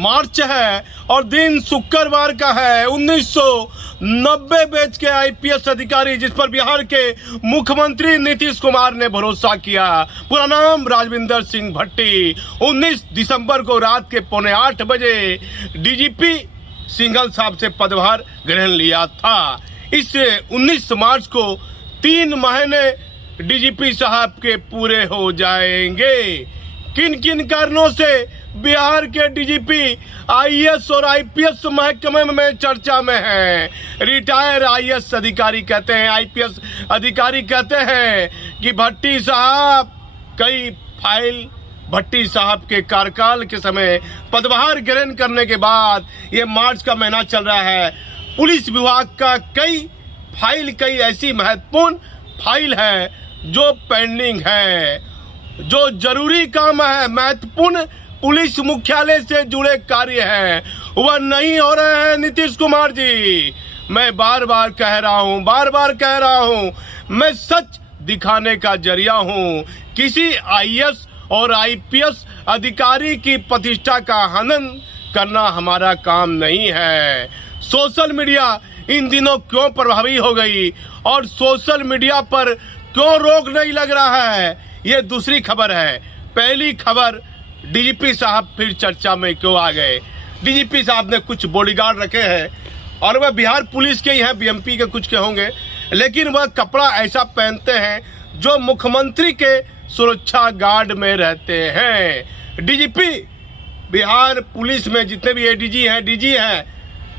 मार्च है और दिन शुक्रवार का है। 1990 बैच के आईपीएस अधिकारी जिस पर बिहार के मुख्यमंत्री नीतीश कुमार ने भरोसा किया, पूरा नाम राजविंदर सिंह भट्टी, 19 दिसंबर को रात के 7:45 बजे डीजीपी सिंघल साहब से पदभार ग्रहण लिया था। इस 19 मार्च को 3 महीने डीजीपी साहब के पूरे हो जाएंगे। किन किन कारणों से बिहार के डीजीपी आईएएस और आईपीएस महकमे में चर्चा में हैं। रिटायर आईएएस अधिकारी कहते हैं, आईपीएस अधिकारी कहते हैं कि भट्टी साहब भट्टी साहब के कार्यकाल के समय पदभार ग्रहण करने के बाद ये मार्च का महीना चल रहा है, पुलिस विभाग का कई ऐसी महत्वपूर्ण फाइल है जो पेंडिंग है, जो जरूरी काम है, महत्वपूर्ण पुलिस मुख्यालय से जुड़े कार्य हैं, वह नहीं हो रहे हैं। नीतीश कुमार जी, मैं बार बार कह रहा हूं, मैं सच दिखाने का जरिया हूं। किसी आईएएस और आईपीएस अधिकारी की प्रतिष्ठा का हनन करना हमारा काम नहीं है। सोशल मीडिया इन दिनों क्यों प्रभावी हो गई और सोशल मीडिया पर क्यों रोक नहीं लग रहा है, ये दूसरी खबर है। पहली खबर, डीजीपी साहब फिर चर्चा में क्यों आ गए। डीजीपी साहब ने कुछ बॉडीगार्ड रखे हैं और वह बिहार पुलिस के ही हैं, बीएमपी के कुछ के होंगे, लेकिन वह कपड़ा ऐसा पहनते हैं जो मुख्यमंत्री के सुरक्षा गार्ड में रहते हैं। डीजीपी बिहार पुलिस में जितने भी एडीजी हैं, डीजी हैं,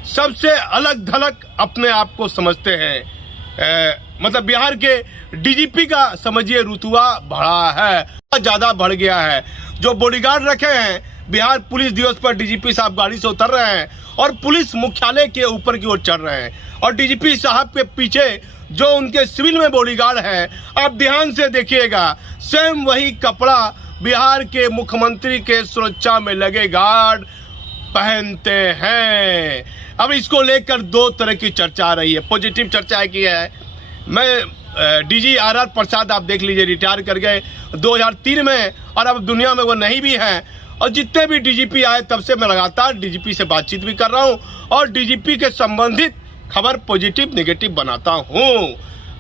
सबसे अलग थलग अपने आप को समझते हैं। मतलब बिहार के डीजीपी का समझिए रुतबा बढ़ा है, ज्यादा बढ़ गया है। जो बॉडीगार्ड रखे हैं, बिहार पुलिस दिवस पर डीजीपी साहब गाड़ी से उतर रहे हैं और पुलिस मुख्यालय के ऊपर की ओर चढ़ रहे हैं, और डीजीपी साहब के पीछे जो उनके सिविल में बॉडीगार्ड है, आप ध्यान से देखिएगा, सेम वही कपड़ा बिहार के मुख्यमंत्री के सुरक्षा में लगे गार्ड पहनते हैं। अब इसको लेकर 2 तरह की चर्चा आ रही है। पॉजिटिव चर्चा की है, मैं डीजी आर प्रसाद आप देख लीजिए, रिटायर कर गए 2003 में और अब दुनिया में वो नहीं भी हैं। और जितने भी डीजीपी आए तब से मैं लगातार डीजीपी से बातचीत भी कर रहा हूं और डीजीपी के संबंधित खबर पॉजिटिव नेगेटिव बनाता हूं।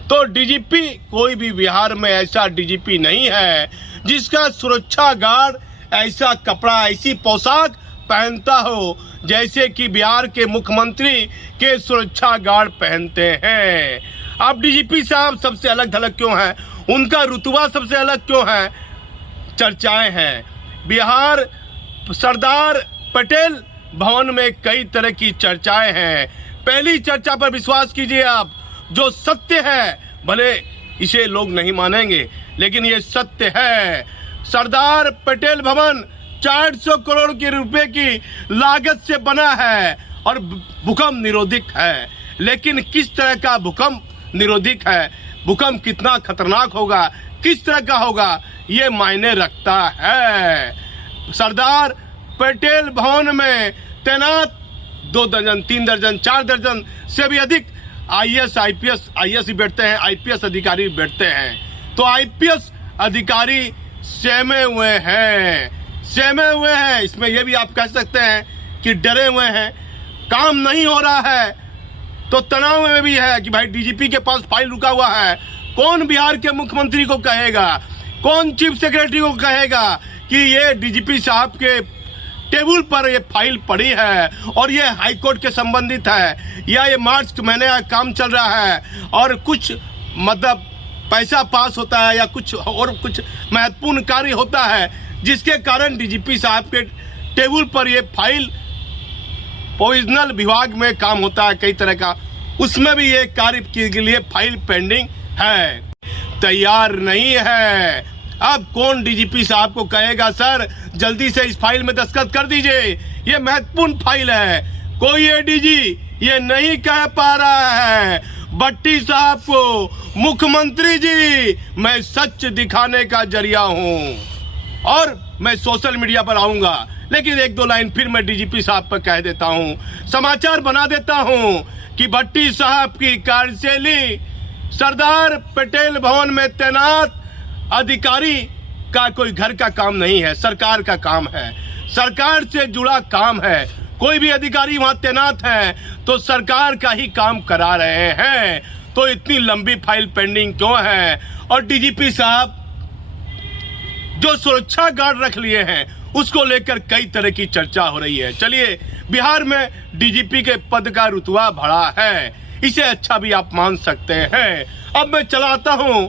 तो डीजीपी, कोई भी बिहार में ऐसा डीजीपी नहीं है जिसका सुरक्षा गार्ड ऐसा कपड़ा, ऐसी पोशाक पहनता हो जैसे कि बिहार के मुख्यमंत्री के सुरक्षा गार्ड पहनते हैं। अब डीजीपी साहब सबसे अलग थलग क्यों हैं, उनका रुतबा सबसे अलग क्यों है, चर्चाएं हैं। बिहार सरदार पटेल भवन में कई तरह की चर्चाएं हैं। पहली चर्चा पर विश्वास कीजिए आप, जो सत्य है, भले इसे लोग नहीं मानेंगे लेकिन ये सत्य है। सरदार पटेल भवन 400 करोड़ के रुपए की लागत से बना है और भूकंप निरोधक है। लेकिन किस तरह का भूकंप निरोधक है, भूकंप कितना खतरनाक होगा, किस तरह का होगा, ये मायने रखता है। सरदार पटेल भवन में तैनात 2 दर्जन, 3 दर्जन, 4 दर्जन से भी अधिक आईएएस ही बैठते हैं, आईपीएस अधिकारी बैठते हैं। तो आईपीएस अधिकारी सहमे हुए हैं, इसमें यह भी आप कह सकते हैं कि डरे हुए हैं, काम नहीं हो रहा है तो तनाव में भी है कि भाई डीजीपी के पास फाइल रुका हुआ है। कौन बिहार के मुख्यमंत्री को कहेगा, कौन चीफ सेक्रेटरी को कहेगा कि ये डीजीपी साहब के टेबल पर ये फाइल पड़ी है और ये हाई कोर्ट के संबंधित है, या ये मार्च महीने का काम चल रहा है और कुछ मतलब पैसा पास होता है या कुछ और कुछ महत्वपूर्ण कार्य होता है जिसके कारण डीजीपी साहब के टेबल पर ये फाइल, प्रोविजनल विभाग में काम होता है कई तरह का, उसमें भी ये कार्य के लिए फाइल पेंडिंग है, तैयार नहीं है। अब कौन डीजीपी साहब को कहेगा सर जल्दी से इस फाइल में दस्तखत कर दीजिए, ये महत्वपूर्ण फाइल है। कोई एडीजी ये नहीं कह पा रहा है भट्टी साहब को, मुख्यमंत्री जी मैं सच दिखाने का जरिया हूं और मैं सोशल मीडिया पर आऊंगा, लेकिन 1-2 लाइन फिर मैं डीजीपी साहब पर कह देता हूं, समाचार बना देता हूं कि भट्टी साहब की कार्यशैली सरदार पटेल भवन में तैनात अधिकारी का कोई घर का काम नहीं है, सरकार का काम है, सरकार से जुड़ा काम है। कोई भी अधिकारी वहां तैनात है तो सरकार का ही काम करा रहे हैं, तो इतनी लंबी फाइल पेंडिंग क्यों है? और डीजीपी साहब जो सुरक्षा गार्ड रख लिए हैं उसको लेकर कई तरह की चर्चा हो रही है। चलिए, बिहार में डीजीपी के पद का रुतबा बढ़ा है, इसे अच्छा भी आप मान सकते हैं। अब मैं चलाता हूं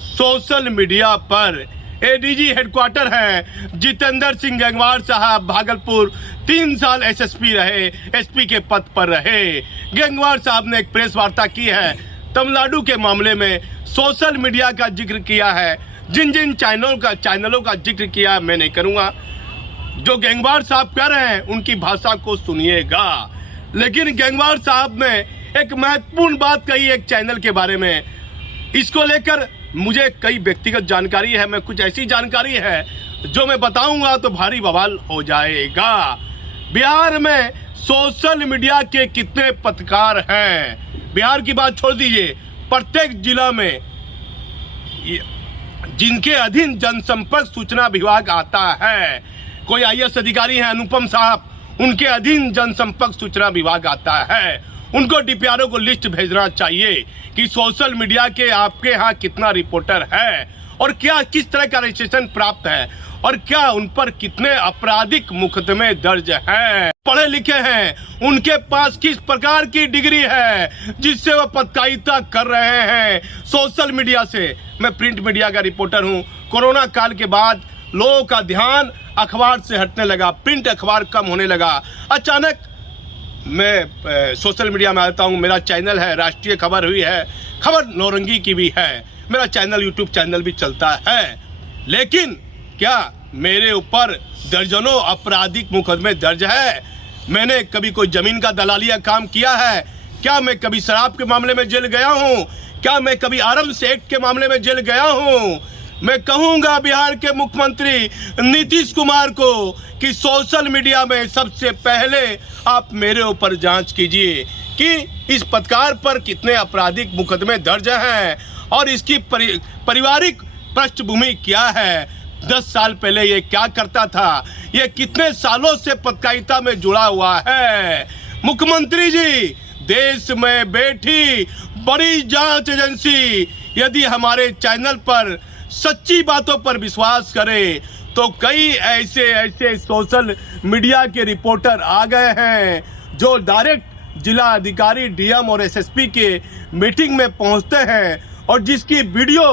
सोशल मीडिया पर। एडीजी हेडक्वार्टर है जितेंद्र सिंह गंगवार साहब, भागलपुर 3 साल एसएसपी रहे, एसपी के पद पर रहे। गंगवार साहब ने एक प्रेस वार्ता की है, तमिलनाडु के मामले में सोशल मीडिया का जिक्र किया है। जिन जिन चैनलों का जिक्र किया मैं नहीं करूंगा, जो गंगवार साहब कह रहे हैं उनकी भाषा को सुनिएगा। लेकिन गंगवार साहब ने एक महत्वपूर्ण बात कही एक चैनल के बारे में, इसको लेकर मुझे कई व्यक्तिगत जानकारी है, मैं कुछ ऐसी जानकारी है जो मैं बताऊंगा तो भारी बवाल हो जाएगा। बिहार में सोशल मीडिया के कितने पत्रकार हैं? बिहार की बात छोड़ दीजिए, प्रत्येक जिला में जिनके अधीन जनसंपर्क सूचना विभाग आता है, कोई आईएएस अधिकारी हैं अनुपम साहब, उनके अधीन जनसंपर्क सूचना विभाग आता है। उनको डीपीआरओ को लिस्ट भेजना चाहिए कि सोशल मीडिया के आपके यहाँ कितना रिपोर्टर है और क्या किस तरह का रजिस्ट्रेशन प्राप्त है और क्या उन पर कितने आपराधिक मुकदमे दर्ज हैं, पढ़े लिखे हैं, उनके पास किस प्रकार की डिग्री है जिससे वो पत्रकारिता कर रहे हैं सोशल मीडिया से। मैं प्रिंट मीडिया का रिपोर्टर हूँ। कोरोना काल के बाद लोगों का ध्यान अखबार से हटने लगा, प्रिंट अखबार कम होने लगा। अचानक मैं सोशल मीडिया में आता हूँ, मेरा चैनल है, राष्ट्रीय खबर हुई है, खबर नौरंगी की भी है, मेरा चैनल यूट्यूब चैनल भी चलता है। लेकिन क्या मेरे ऊपर दर्जनों आपराधिक मुकदमे दर्ज है? मैंने कभी कोई जमीन का दलालिया काम किया है? क्या मैं कभी शराब के मामले में जेल गया हूँ? क्या मैं कभी आर्म्स एक्ट के मामले में जेल गया हूँ? मैं कहूंगा बिहार के मुख्यमंत्री नीतीश कुमार को कि सोशल मीडिया में सबसे पहले आप मेरे ऊपर जांच कीजिए कि इस पत्रकार पर कितने आपराधिक मुकदमे दर्ज हैं और इसकी पारिवारिक पृष्ठभूमि क्या है। 10 साल पहले ये क्या करता था, ये कितने सालों से पत्रकारिता में जुड़ा हुआ है। मुख्यमंत्री जी, देश में बैठी बड़ी जांच एजेंसी यदि हमारे चैनल पर सच्ची बातों पर विश्वास करे तो कई ऐसे सोशल मीडिया के रिपोर्टर आ गए हैं जो डायरेक्ट जिला अधिकारी, डीएम और एसएसपी के मीटिंग में पहुंचते हैं और जिसकी वीडियो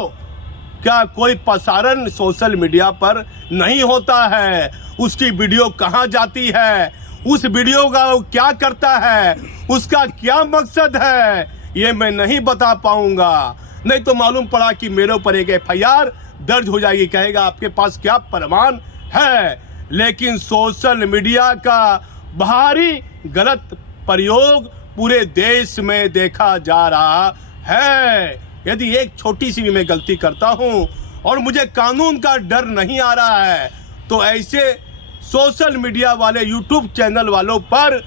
का कोई प्रसारण सोशल मीडिया पर नहीं होता है। उसकी वीडियो कहां जाती है, उस वीडियो का वो क्या करता है, उसका क्या मकसद है, ये मैं नहीं बता पाऊंगा। नहीं तो मालूम पड़ा कि मेरे ऊपर एक एफआईआर दर्ज हो जाएगी, कहेगा आपके पास क्या प्रमाण है। लेकिन सोशल मीडिया का भारी गलत प्रयोग पूरे देश में देखा जा रहा है। यदि एक छोटी सी भी मैं गलती करता हूं और मुझे कानून का डर नहीं आ रहा है तो ऐसे सोशल मीडिया वाले यूट्यूब चैनल वालों पर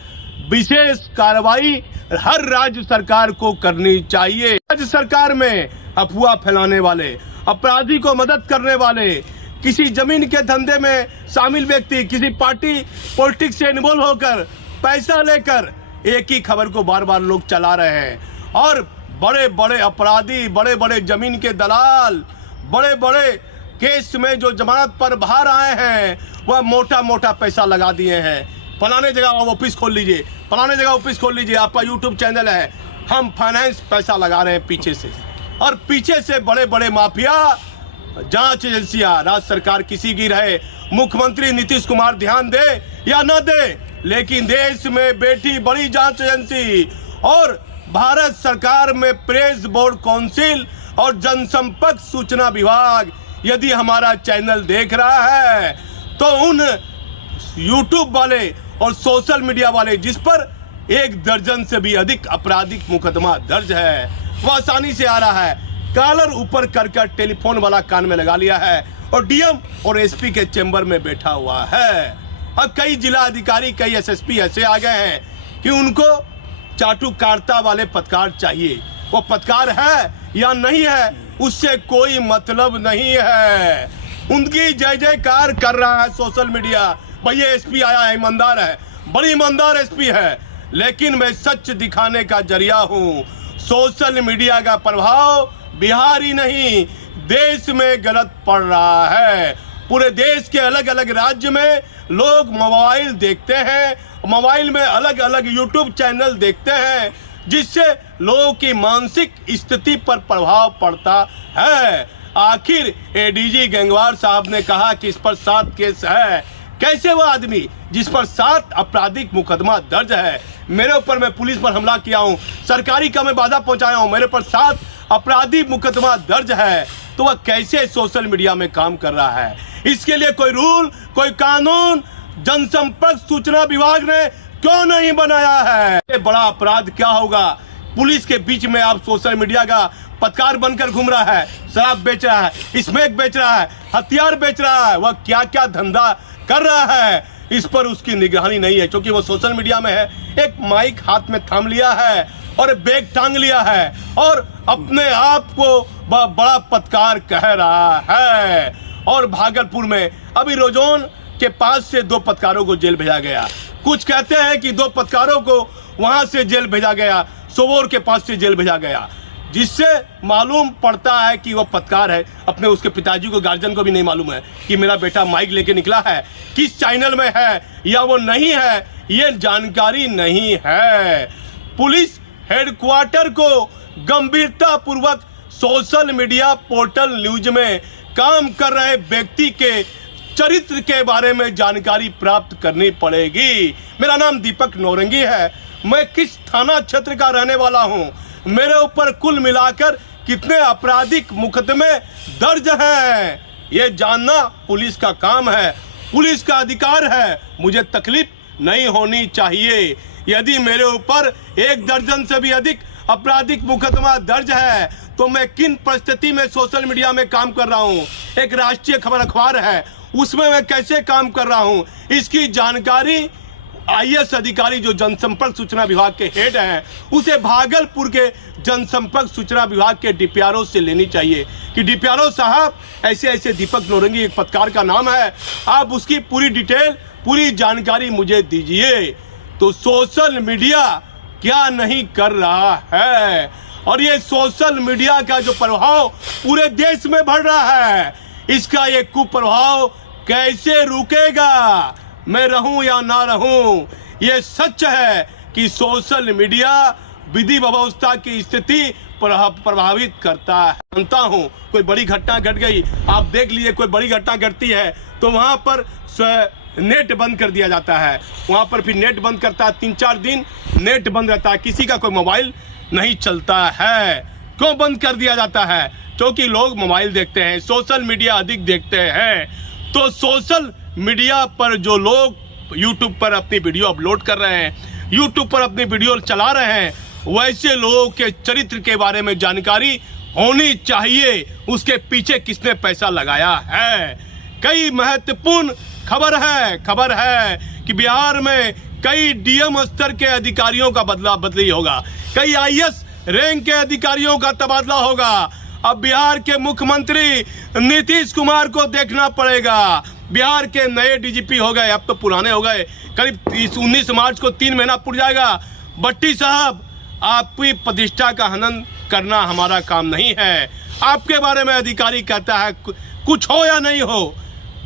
विशेष कार्रवाई हर राज्य सरकार को करनी चाहिए। राज्य सरकार में अफवाह फैलाने वाले, अपराधी को मदद करने वाले, किसी जमीन के धंधे में शामिल व्यक्ति, किसी पार्टी पॉलिटिक्स से इन्वॉल्व होकर पैसा लेकर एक ही खबर को बार बार लोग चला रहे हैं और बड़े बड़े अपराधी, बड़े बड़े जमीन के दलाल, बड़े बड़े केस में जो जमानत पर बाहर आए हैं वह मोटा मोटा पैसा लगा दिए हैं। फलाने जगह ऑफिस खोल लीजिए, फलाने जगह ऑफिस खोल लीजिए, आपका यूट्यूब चैनल है, हम फाइनेंस पैसा लगा रहे हैं पीछे से। और पीछे से बड़े बड़े माफिया, जांच एजेंसियां, राज्य सरकार किसी की रहे, मुख्यमंत्री नीतीश कुमार ध्यान दे या न दे, लेकिन देश में बैठी बड़ी जांच एजेंसी और भारत सरकार में प्रेस बोर्ड काउंसिल और जनसंपर्क सूचना विभाग यदि हमारा चैनल देख रहा है तो उन यूट्यूब वाले और सोशल मीडिया वाले जिस पर 1 दर्जन से भी अधिक आपराधिक मुकदमा दर्ज है, वह आसानी से आ रहा है, कॉलर ऊपर कर टेलीफोन वाला कान में लगा लिया है और डीएम और एसपी के चेंबर में बैठा हुआ है। अब कई जिला अधिकारी, कई एसएसपी ऐसे आ गए हैं कि उनको चाटुकारिता वाले पत्रकार चाहिए। वो पत्रकार है या नहीं है उससे कोई मतलब नहीं है। उनकी जय जयकार कर रहा है सोशल मीडिया। भैया एसपी आया है, ईमानदार है, बड़ी ईमानदार एसपी है, लेकिन मैं सच दिखाने का जरिया हूँ। सोशल मीडिया का प्रभाव बिहार ही नहीं देश में गलत पड़ रहा है। पूरे देश के अलग अलग राज्य में लोग मोबाइल देखते हैं, मोबाइल में अलग अलग यूट्यूब चैनल देखते हैं, जिससे लोगों की मानसिक स्थिति पर प्रभाव पड़ता है। आखिर एडीजी गंगवार साहब ने कहा कि इस पर 7 केस है। कैसे वो आदमी जिस पर 7 आपराधिक मुकदमा दर्ज है, मेरे ऊपर, मैं पुलिस पर हमला किया हूं, सरकारी काम में बाधा पहुंचाया हूं, मेरे पर 7 आपराधिक मुकदमा दर्ज है, तो वह कैसे सोशल मीडिया में काम कर रहा है? इसके लिए कोई रूल, कोई कानून जनसंपर्क सूचना विभाग ने क्यों नहीं बनाया है? ये बड़ा अपराध क्या होगा? पुलिस के बीच में आप सोशल मीडिया का पत्रकार बनकर घूम रहा है, शराब बेच रहा है, स्मैक बेच रहा है, हथियार बेच रहा है, वह क्या क्या धंधा कर रहा है, इस पर उसकी निगरानी नहीं है, क्योंकि वो सोशल मीडिया में है। एक माइक हाथ में थाम लिया है और बैग टांग लिया है और अपने आप को बड़ा पत्रकार कह रहा है। और भागलपुर में अभी रोजोन के पास से 2 पत्रकारों को जेल भेजा गया। कुछ कहते हैं कि 2 पत्रकारों को वहां से जेल भेजा गया, सोबोर के पास से जेल भेजा गया, जिससे मालूम पड़ता है कि वो पत्रकार है। अपने उसके पिताजी को, गार्जियन को भी नहीं मालूम है कि मेरा बेटा माइक लेके निकला है, किस चैनल में है या वो नहीं है, ये जानकारी नहीं है। पुलिस हेडक्वार्टर को गंभीरता पूर्वक सोशल मीडिया पोर्टल न्यूज में काम कर रहे व्यक्ति के चरित्र के बारे में जानकारी प्राप्त करनी पड़ेगी। मेरा नाम दीपक नौरंगी है, मैं किस थाना क्षेत्र का रहने वाला हूं, मेरे ऊपर कुल मिलाकर कितने आपराधिक मुकदमे दर्ज हैं, ये जानना पुलिस का काम है, पुलिस का अधिकार है। मुझे तकलीफ नहीं होनी चाहिए। यदि मेरे ऊपर 1 दर्जन से भी अधिक आपराधिक मुकदमा दर्ज है तो मैं किन परिस्थिति में सोशल मीडिया में काम कर रहा हूं, एक राष्ट्रीय खबर अखबार है उसमें मैं कैसे काम कर रहा हूं, इसकी जानकारी आईएएस अधिकारी जो जनसंपर्क सूचना विभाग के हेड हैं, उसे भागलपुर के जनसंपर्क सूचना विभाग के डीपीआरओ से लेनी चाहिए कि डीपीआरओ साहब ऐसे ऐसे दीपक नौरंगी एक पत्रकार का नाम है, आप उसकी पूरी डिटेल, पूरी जानकारी मुझे दीजिए। तो सोशल मीडिया क्या नहीं कर रहा है, और ये सोशल मीडिया का जो प्रभाव पूरे देश में बढ़ रहा है, इसका ये कुप्रभाव कैसे रुकेगा? मैं रहूं या ना रहूं, ये सच है कि सोशल मीडिया विधि व्यवस्था की स्थिति प्रभावित करता है। जानता हूं कोई बड़ी घटना घट गई, आप देख लीजिए, कोई बड़ी घटना घटती है तो वहां पर नेट बंद कर दिया जाता है, वहां पर फिर नेट बंद करता है, 3-4 दिन नेट बंद रहता है, किसी का कोई मोबाइल नहीं चलता है। क्यों बंद कर दिया जाता है? क्योंकि लोग मोबाइल देखते हैं, सोशल मीडिया अधिक देखते हैं। तो सोशल मीडिया पर जो लोग यूट्यूब पर अपनी वीडियो अपलोड कर रहे हैं, यूट्यूब पर अपनी वीडियो चला रहे हैं, वैसे लोगों के चरित्र के बारे में जानकारी होनी चाहिए, उसके पीछे किसने पैसा लगाया है। कई महत्वपूर्ण खबर है कि बिहार में कई डीएम स्तर के अधिकारियों का बदला बदली होगा, कई आईएएस रैंक के अधिकारियों का तबादला होगा। अब बिहार के मुख्यमंत्री नीतीश कुमार को देखना पड़ेगा। बिहार के नए डीजीपी हो गए, अब तो पुराने हो गए, करीब 19 मार्च को 3 महीना पूरा जाएगा। भट्टी साहब, आपकी प्रतिष्ठा का हनन करना हमारा काम नहीं है। आपके बारे में अधिकारी कहता है कुछ हो या नहीं हो,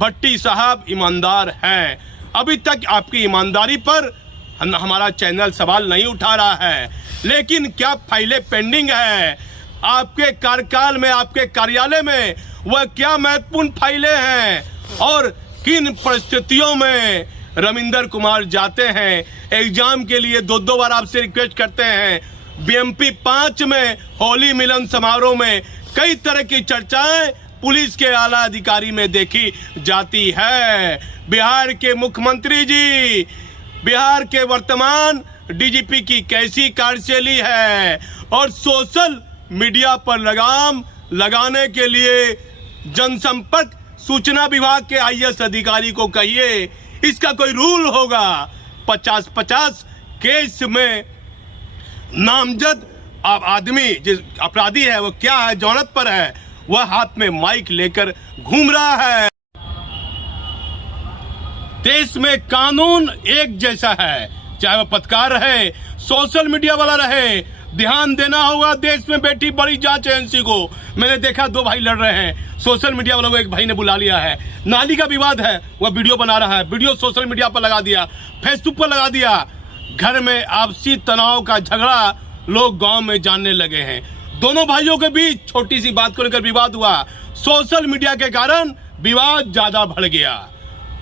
भट्टी साहब ईमानदार हैं। अभी तक आपकी ईमानदारी पर हमारा चैनल सवाल नहीं उठा रहा है, लेकिन क्या फाइलें पेंडिंग है आपके कार्यकाल में, आपके कार्यालय में? वह क्या महत्वपूर्ण फाइलें हैं और किन परिस्थितियों में रविंदर कुमार जाते हैं एग्जाम के लिए? 2 बार आपसे रिक्वेस्ट करते हैं। बीएमपी 5 में होली मिलन समारोह में कई तरह की चर्चाएं पुलिस के आला अधिकारी में देखी जाती है। बिहार के मुख्यमंत्री जी, बिहार के वर्तमान डीजीपी की कैसी कार्यशैली है, और सोशल मीडिया पर लगाम लगाने के लिए जनसंपर्क सूचना विभाग के आईएएस अधिकारी को कहिए, इसका कोई रूल होगा। 50-50 केस में नामजद आदमी, जिस अपराधी है वो क्या है, जौनत पर है, वह हाथ में माइक लेकर घूम रहा है। देश में कानून एक जैसा है, चाहे वह पत्रकार रहे, सोशल मीडिया वाला रहे। ध्यान देना होगा देश में बैठी बड़ी जांच एजेंसी को। मैंने देखा 2 भाई लड़ रहे हैं, सोशल मीडिया वालों को एक भाई ने बुला लिया है, नाली का विवाद है, वह वीडियो बना रहा है, वीडियो सोशल मीडिया पर लगा दिया, फेसबुक पर लगा दिया। घर में आपसी तनाव का झगड़ा लोग गांव में जानने लगे हैं। दोनों भाइयों के बीच छोटी सी बात को लेकर विवाद हुआ, सोशल मीडिया के कारण विवाद ज्यादा बढ़ गया।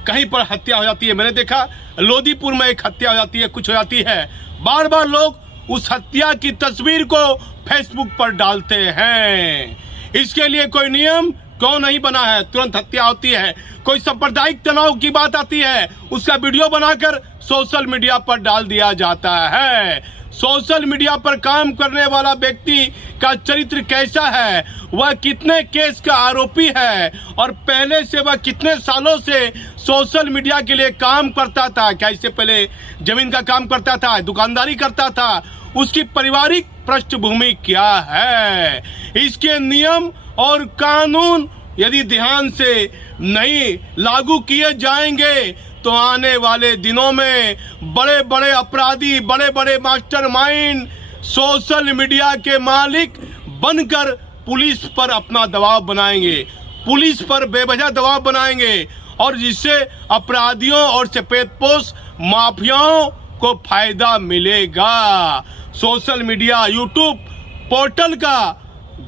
कहीं पर हत्या हो जाती है, मैंने देखा लोदीपुर में एक हत्या हो जाती है, कुछ हो जाती है, बार बार लोग उस हत्या की तस्वीर को फेसबुक पर डालते हैं। इसके लिए कोई नियम क्यों नहीं बना है? तुरंत हत्या होती है, कोई सांप्रदायिक तनाव की बात आती है, उसका वीडियो बनाकर सोशल मीडिया पर डाल दिया जाता है। सोशल मीडिया पर काम करने वाला व्यक्ति का चरित्र कैसा है, वह कितने केस का आरोपी है और पहले से वह कितने सालों से सोशल मीडिया के लिए काम करता था, क्या इससे पहले जमीन का काम करता था, दुकानदारी करता था, उसकी पारिवारिक पृष्ठभूमि क्या है, इसके नियम और कानून यदि ध्यान से नहीं लागू किए जाएंगे तो आने वाले दिनों में बड़े बड़े अपराधी, बड़े बड़े मास्टरमाइंड सोशल मीडिया के मालिक बनकर पुलिस पर अपना दबाव बनाएंगे, पुलिस पर बेवजह दबाव बनाएंगे और जिससे अपराधियों और सफेदपोश माफियाओं को फायदा मिलेगा। सोशल मीडिया, यूट्यूब पोर्टल का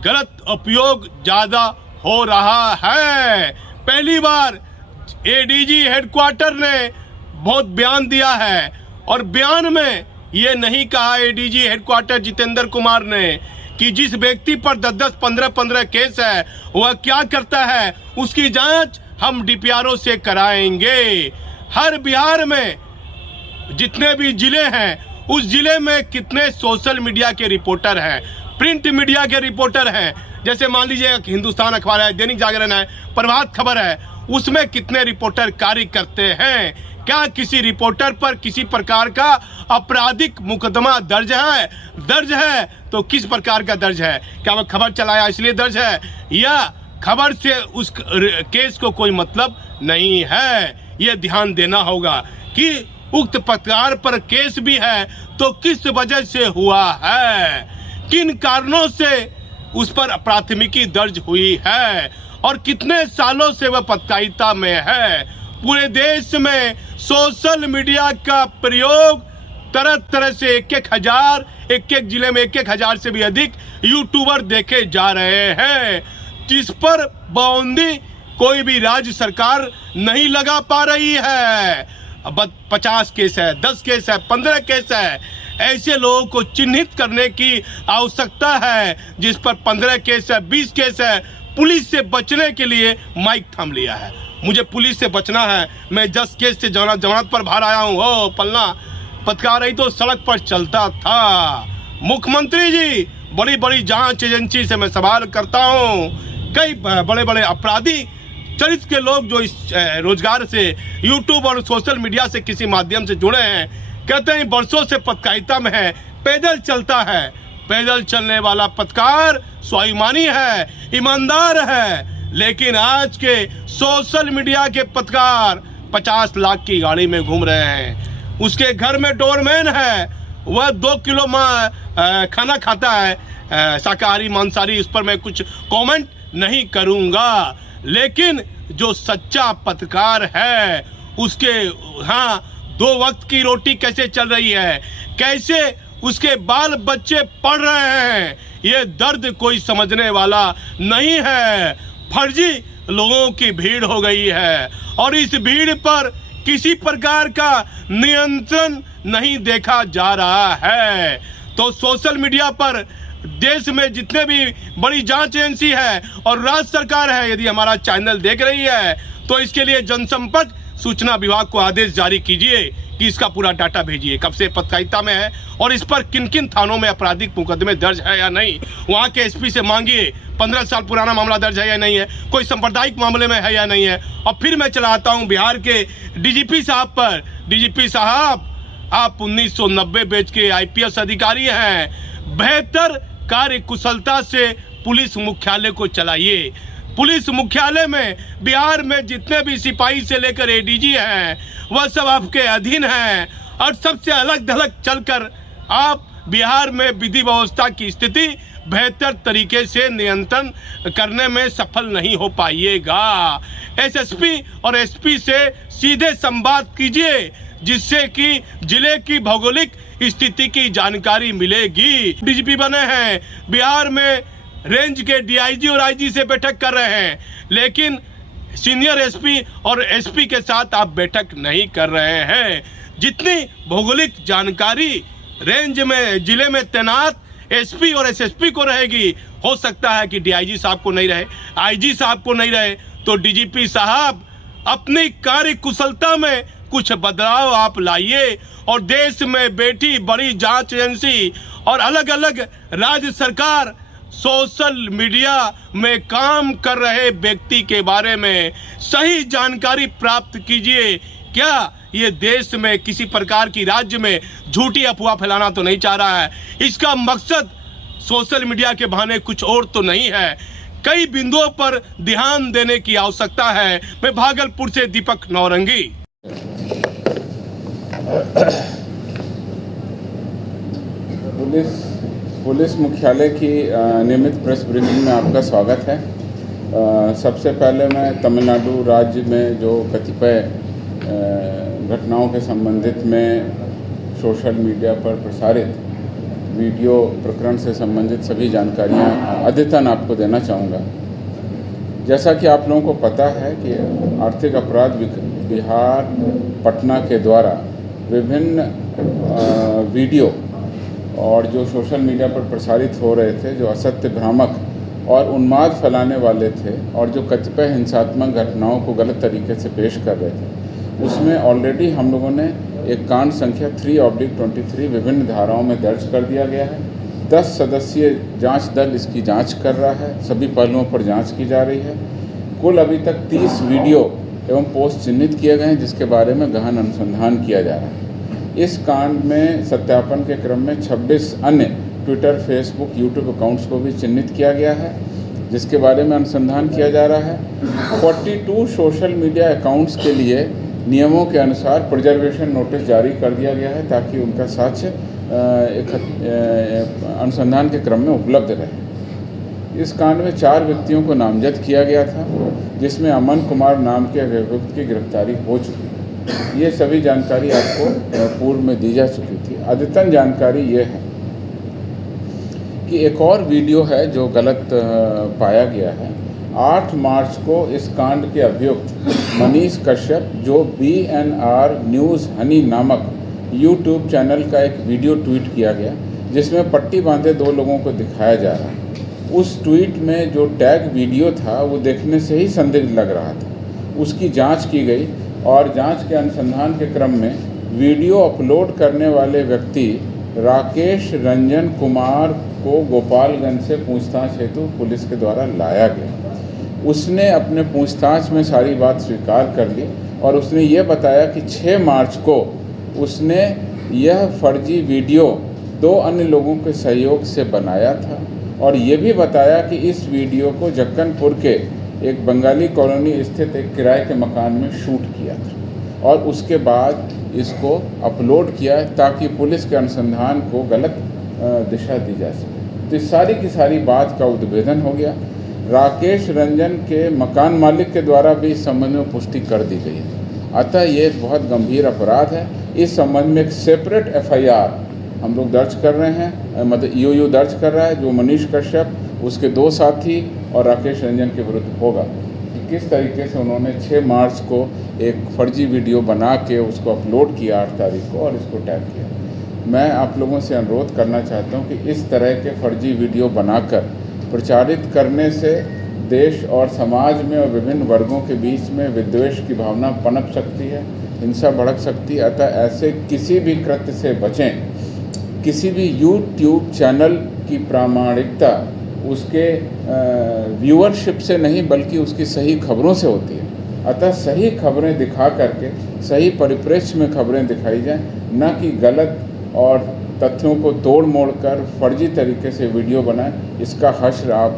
गलत उपयोग ज्यादा हो रहा है। पहली बार एडीजी हेडक्वार्टर ने बहुत बयान दिया है और बयान में ये नहीं कहा एडीजी हेडक्वार्टर जितेंद्र कुमार ने कि जिस व्यक्ति पर 10-10, 15-15 केस है वह क्या करता है, उसकी जांच हम डीपीआरओ से कराएंगे। हर बिहार में जितने भी जिले हैं उस जिले में कितने सोशल मीडिया के रिपोर्टर हैं, प्रिंट मीडिया के रिपोर्टर हैं, जैसे मान लीजिए हिंदुस्तान अखबार है, दैनिक जागरण है, प्रभात खबर है, उसमें कितने रिपोर्टर कार्य करते हैं। क्या किसी रिपोर्टर पर किसी प्रकार का आपराधिक मुकदमा दर्ज है तो किस प्रकार का दर्ज है? क्या वह खबर चलाया इसलिए दर्ज है या खबर से उस केस को कोई मतलब नहीं है? यह ध्यान देना होगा कि उक्त पत्रकार पर केस भी है तो किस वजह से हुआ है, किन कारणों से उस पर प्राथमिकी दर्ज हुई है और कितने सालों से वह पत्रकारिता में है। पूरे देश में सोशल मीडिया का प्रयोग तरह तरह से एक एक जिले में 1,000 से भी अधिक यूट्यूबर देखे जा रहे हैं, जिस पर पाबंदी कोई भी राज्य सरकार नहीं लगा पा रही है। अब 50 केस है, 10 केस है, 15 केस है, ऐसे लोगों को चिन्हित करने की आवश्यकता है जिस पर 15 केस है, 20 केस है। पुलिस से बचने के लिए माइक थाम लिया है, मुझे पुलिस से बचना है, मैं 10 केस से जमानत पर बाहर आया हूँ, हो पलना पत्रकार रही तो सड़क पर चलता था। मुख्यमंत्री जी, बड़ी बड़ी जांच एजेंसी से मैं सवाल करता हूँ, कई बड़े बड़े अपराधी चरित्र के लोग जो इस रोजगार से यूट्यूब और सोशल मीडिया से किसी माध्यम से जुड़े हैं, कहते हैं वर्षों से पत्रकारिता में है, पैदल चलता है, पैदल चलने वाला पत्रकार स्वाभिमानी है, ईमानदार है, लेकिन आज के सोशल मीडिया के पत्रकार 50 लाख की गाड़ी में घूम रहे हैं, उसके घर में डोरमैन है, वह 2 किलो खाना खाता है, शाकाहारी मांसाहारी, उस पर मैं कुछ कमेंट नहीं करूंगा, लेकिन जो सच्चा पत्रकार है उसके 2 वक्त की रोटी कैसे चल रही है, कैसे उसके बाल बच्चे पढ़ रहे हैं, ये दर्द कोई समझने वाला नहीं है। फर्जी लोगों की भीड़ हो गई है और इस भीड़ पर किसी प्रकार का नियंत्रण नहीं देखा जा रहा है। तो सोशल मीडिया पर देश में जितने भी बड़ी जांच एजेंसी है और राज्य सरकार है, यदि हमारा चैनल देख रही है तो इसके लिए जनसंपर्क सूचना विभाग को आदेश जारी कीजिए कि इसका पूरा डाटा भेजिए, कब से पत्रकारिता में है और इस पर किन किन थानों में आपराधिक मुकदमे दर्ज है या नहीं। वहाँ के एसपी से मांगिए 15 साल पुराना मामला दर्ज है या नहीं है, कोई सांप्रदायिक मामले में है या नहीं है। और फिर मैं चला आता हूँ बिहार के डीजीपी साहब पर। डीजीपी साहब, आप 1990 बैच के IPS अधिकारी हैं, बेहतर कार्य कुशलता से पुलिस मुख्यालय को चलाइए, पुलिस मुख्यालय में बिहार में जितने भी सिपाही से लेकर एडीजी हैं वह सब आपके अधीन हैं, और सबसे अलग थलग चलकर आप बिहार में विधि व्यवस्था की स्थिति बेहतर तरीके से नियंत्रण करने में सफल नहीं हो पाइएगा। एसएसपी और एसपी से सीधे संवाद कीजिए, जिससे कि जिले की भौगोलिक स्थिति की जानकारी मिलेगी। डीजीपी बने हैं, बिहार में रेंज के डीआईजी और आईजी से बैठक कर रहे हैं, लेकिन सीनियर एसपी और एसपी के साथ आप बैठक नहीं कर रहे हैं। जितनी भौगोलिक जानकारी रेंज में जिले में तैनात एसपी और एसएसपी को रहेगी, हो सकता है कि डीआईजी साहब को नहीं रहे, आईजी साहब को नहीं रहे, तो डीजीपी साहब अपनी कार्य कुशलता में कुछ बदलाव आप लाइए, और देश में बैठी बड़ी जांच एजेंसी और अलग अलग राज्य सरकार सोशल मीडिया में काम कर रहे व्यक्ति के बारे में सही जानकारी प्राप्त कीजिए। क्या ये देश में किसी प्रकार की राज्य में झूठी अफवाह फैलाना तो नहीं चाह रहा है? इसका मकसद सोशल मीडिया के बहाने कुछ और तो नहीं है। कई बिंदुओं पर ध्यान देने की आवश्यकता है। मैं भागलपुर से दीपक नौरंगी। पुलिस मुख्यालय की नियमित प्रेस ब्रीफिंग में आपका स्वागत है। सबसे पहले मैं तमिलनाडु राज्य में जो कतिपय घटनाओं के संबंधित में सोशल मीडिया पर प्रसारित वीडियो प्रकरण से संबंधित सभी जानकारियां अद्यतन आपको देना चाहूँगा। जैसा कि आप लोगों को पता है कि आर्थिक अपराध बिहार पटना के द्वारा विभिन्न वीडियो और जो सोशल मीडिया पर प्रसारित हो रहे थे, जो असत्य, भ्रामक और उन्माद फैलाने वाले थे और जो कतिपय हिंसात्मक घटनाओं को गलत तरीके से पेश कर रहे थे, उसमें ऑलरेडी हम लोगों ने एक कांड संख्या 3/23 विभिन्न धाराओं में दर्ज कर दिया गया है। 10 सदस्यीय जांच दल इसकी जांच कर रहा है, सभी पहलुओं पर जांच की जा रही है। कुल अभी तक 30 वीडियो एवं पोस्ट चिन्हित किए गए हैं, जिसके बारे में गहन अनुसंधान किया जा रहा है। इस कांड में सत्यापन के क्रम में 26 अन्य ट्विटर, फेसबुक, यूट्यूब अकाउंट्स को भी चिन्हित किया गया है, जिसके बारे में अनुसंधान किया जा रहा है। 42 सोशल मीडिया अकाउंट्स के लिए नियमों के अनुसार प्रिजर्वेशन नोटिस जारी कर दिया गया है, ताकि उनका साक्ष्य अनुसंधान के क्रम में उपलब्ध रहे। इस कांड में 4 व्यक्तियों को नामजद किया गया था, जिसमें अमन कुमार नाम के अभियुक्त की गिरफ्तारी हो चुकी है। ये सभी जानकारी आपको पूर्व में दी जा चुकी थी। अद्यतन जानकारी ये है कि एक और वीडियो है जो गलत पाया गया है। 8 मार्च को इस कांड के अभियुक्त मनीष कश्यप, जो BNR न्यूज़ हनी नामक यूट्यूब चैनल का एक वीडियो ट्वीट किया गया, जिसमें पट्टी बांधे 2 लोगों को दिखाया जा रहा है। उस ट्वीट में जो टैग वीडियो था वो देखने से ही संदिग्ध लग रहा था। उसकी जांच की गई और जांच के अनुसंधान के क्रम में वीडियो अपलोड करने वाले व्यक्ति राकेश रंजन कुमार को गोपालगंज से पूछताछ हेतु पुलिस के द्वारा लाया गया। उसने अपने पूछताछ में सारी बात स्वीकार कर ली और उसने ये बताया कि 6 मार्च को उसने यह फर्जी वीडियो 2 अन्य लोगों के सहयोग से बनाया था, और ये भी बताया कि इस वीडियो को जक्कनपुर के एक बंगाली कॉलोनी स्थित एक किराए के मकान में शूट किया था और उसके बाद इसको अपलोड किया ताकि पुलिस के अनुसंधान को गलत दिशा दी जा सके। तो इस सारी की सारी बात का उद्भेदन हो गया। राकेश रंजन के मकान मालिक के द्वारा भी इस संबंध में पुष्टि कर दी गई है। अतः ये एक बहुत गंभीर अपराध है। इस संबंध में एक सेपरेट FIR हम लोग दर्ज कर रहे हैं, मतलब EOU दर्ज कर रहा है, जो मनीष कश्यप, उसके 2 साथी और राकेश रंजन के विरुद्ध होगा कि किस तरीके से उन्होंने 6 मार्च को एक फर्जी वीडियो बना के उसको अपलोड किया 8 तारीख को और इसको टैग किया। मैं आप लोगों से अनुरोध करना चाहता हूं कि इस तरह के फर्जी वीडियो बनाकर प्रचारित करने से देश और समाज में और विभिन्न वर्गों के बीच में विद्वेष की भावना पनप सकती है, हिंसा भड़क सकती है। अतः ऐसे किसी भी कृत्य से बचें। किसी भी यूट्यूब चैनल की प्रामाणिकता उसके व्यूअरशिप से नहीं बल्कि उसकी सही खबरों से होती है। अतः सही खबरें दिखा करके सही परिप्रेक्ष्य में खबरें दिखाई जाएं, न कि गलत और तथ्यों को तोड़ मोड़ कर फर्जी तरीके से वीडियो बनाए, इसका हश्र आप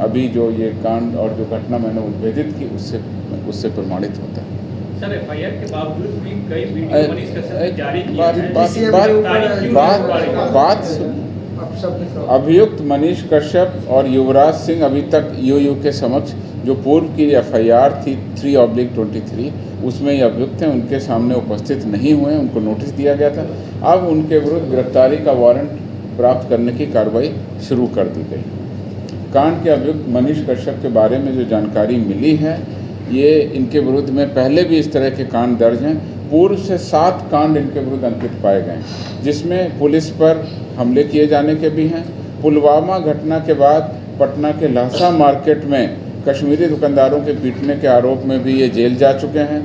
अभी जो ये कांड और जो घटना मैंने उद्भेदित की उससे प्रमाणित होता है। सर, एफआईआर के बावजूद भी कई वीडियो मनीष कश्यप ने जारी किए हैं। अभियुक्त मनीष कश्यप और युवराज सिंह अभी तक ईओयू के समक्ष जो पूर्व की एफआईआर थी 3/23 उसमें ये अभियुक्त हैं, उनके सामने उपस्थित नहीं हुए, उनको नोटिस दिया गया था। अब उनके विरुद्ध गिरफ्तारी का वारंट प्राप्त करने की कार्रवाई शुरू कर दी गई। कांड के अभियुक्त मनीष कश्यप के बारे में जो जानकारी मिली है, ये इनके विरुद्ध में पहले भी इस तरह के कांड दर्ज हैं। पूर्व से 7 कांड इनके विरुद्ध अंकित पाए गए हैं, जिसमें पुलिस पर हमले किए जाने के भी हैं। पुलवामा घटना के बाद पटना के लहसा मार्केट में कश्मीरी दुकानदारों के पीटने के आरोप में भी ये जेल जा चुके हैं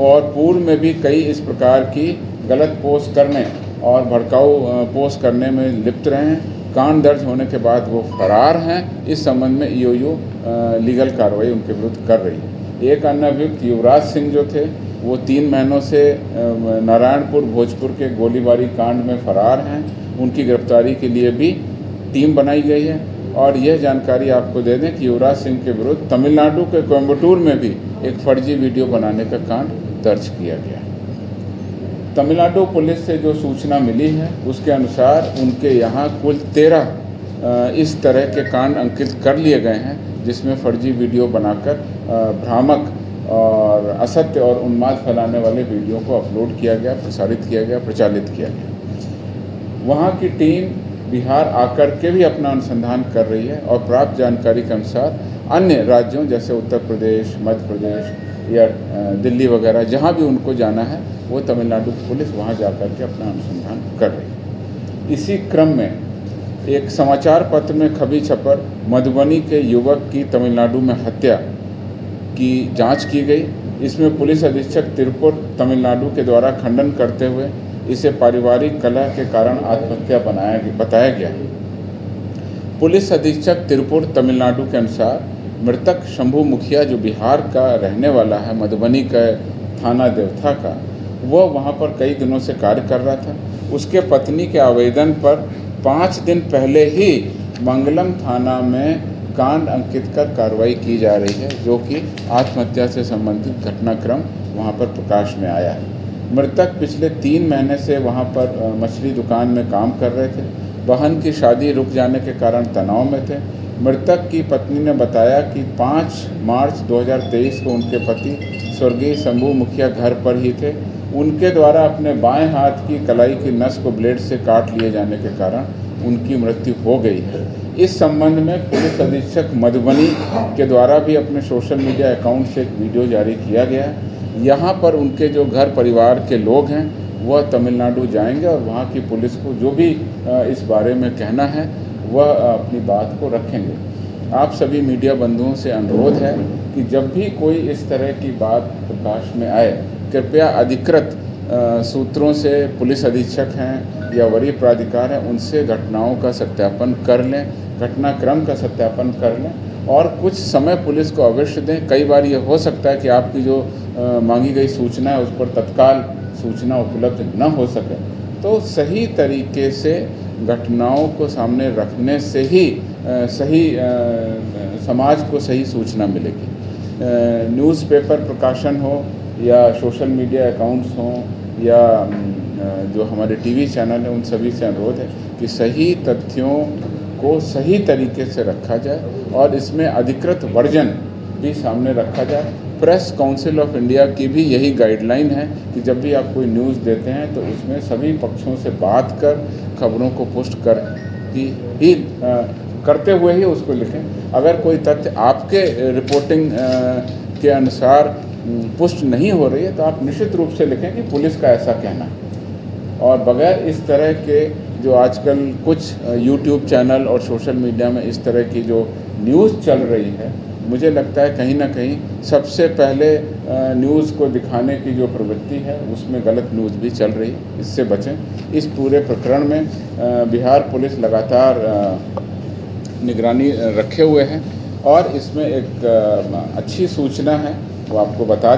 और पूर्व में भी कई इस प्रकार की गलत पोस्ट करने और भड़काऊ पोस्ट करने में लिप्त रहे हैं। कांड दर्ज होने के बाद वो फरार हैं। इस संबंध में ईओयू लीगल कार्रवाई उनके विरुद्ध कर रही है। एक अन्य अभियुक्त युवराज सिंह जो थे, वो 3 महीनों से नारायणपुर भोजपुर के गोलीबारी कांड में फरार हैं। उनकी गिरफ्तारी के लिए भी टीम बनाई गई है। और यह जानकारी आपको दे दें कि युवराज सिंह के विरुद्ध तमिलनाडु के कोयम्बटूर में भी एक फर्जी वीडियो बनाने का कांड दर्ज किया गया। तमिलनाडु पुलिस से जो सूचना मिली है उसके अनुसार उनके यहाँ कुल 13 इस तरह के कांड अंकित कर लिए गए हैं, जिसमें फर्जी वीडियो बनाकर भ्रामक और असत्य और उन्माद फैलाने वाले वीडियो को अपलोड किया गया, प्रसारित किया गया, प्रचालित किया गया। वहाँ की टीम बिहार आकर के भी अपना अनुसंधान कर रही है और प्राप्त जानकारी के अनुसार अन्य राज्यों जैसे उत्तर प्रदेश, मध्य प्रदेश या दिल्ली वगैरह जहाँ भी उनको जाना है, वो तमिलनाडु पुलिस वहाँ जाकर के अपना अनुसंधान कर रही है। इसी क्रम में एक समाचार पत्र में खबर छपर मधुबनी के युवक की तमिलनाडु में हत्या की जांच की गई। इसमें पुलिस अधीक्षक तिरुपुर तमिलनाडु के द्वारा खंडन करते हुए इसे पारिवारिक कलह के कारण आत्महत्या बताया गया। पुलिस अधीक्षक तिरुपुर तमिलनाडु के अनुसार मृतक शंभू मुखिया, जो बिहार का रहने वाला है, मधुबनी का थाना देवथा का, वह वहाँ पर कई दिनों से कार्य कर रहा था। उसके पत्नी के आवेदन पर 5 दिन पहले ही मंगलम थाना में कांड अंकित कर कार्रवाई की जा रही है, जो कि आत्महत्या से संबंधित घटनाक्रम वहाँ पर प्रकाश में आया है। मृतक पिछले 3 महीने से वहाँ पर मछली दुकान में काम कर रहे थे। बहन की शादी रुक जाने के कारण तनाव में थे। मृतक की पत्नी ने बताया कि 5 मार्च 2023 को उनके पति स्वर्गीय शंभू मुखिया घर पर ही थे। उनके द्वारा अपने बाएं हाथ की कलाई की नस को ब्लेड से काट लिए जाने के कारण उनकी मृत्यु हो गई है। इस संबंध में पुलिस अधीक्षक मधुबनी के द्वारा भी अपने सोशल मीडिया अकाउंट से एक वीडियो जारी किया गया है। यहाँ पर उनके जो घर परिवार के लोग हैं वह तमिलनाडु जाएंगे और वहाँ की पुलिस को जो भी इस बारे में कहना है वह अपनी बात को रखेंगे। आप सभी मीडिया बंधुओं से अनुरोध है कि जब भी कोई इस तरह की बात प्रकाश में आए, कृपया अधिकृत सूत्रों से, पुलिस अधीक्षक हैं या वरीय प्राधिकार हैं, उनसे घटनाओं का सत्यापन कर लें, घटनाक्रम का सत्यापन कर लें और कुछ समय पुलिस को अवश्य दें। कई बार ये हो सकता है कि आपकी जो मांगी गई सूचना है उस पर तत्काल सूचना उपलब्ध न हो सके, तो सही तरीके से घटनाओं को सामने रखने से ही सही समाज को सही सूचना मिलेगी। न्यूज़पेपर प्रकाशन हो या सोशल मीडिया अकाउंट्स हों या जो हमारे टीवी चैनल हैं, उन सभी से अनुरोध है कि सही तथ्यों को सही तरीके से रखा जाए और इसमें अधिकृत वर्जन भी सामने रखा जाए। प्रेस काउंसिल ऑफ इंडिया की भी यही गाइडलाइन है कि जब भी आप कोई न्यूज़ देते हैं तो उसमें सभी पक्षों से बात कर खबरों को पुष्ट करते हुए ही उसको लिखें। अगर कोई तथ्य आपके रिपोर्टिंग के अनुसार पुष्ट नहीं हो रही है तो आप निश्चित रूप से लिखें कि पुलिस का ऐसा कहना है। और बगैर इस तरह के जो आजकल कुछ यूट्यूब चैनल और सोशल मीडिया में इस तरह की जो न्यूज़ चल रही है, मुझे लगता है कहीं ना कहीं सबसे पहले न्यूज़ को दिखाने की जो प्रवृत्ति है उसमें गलत न्यूज़ भी चल रही है। इससे बचें। इस पूरे प्रकरण में बिहार पुलिस लगातार निगरानी रखे हुए हैं और इसमें एक अच्छी सूचना है वो आपको बता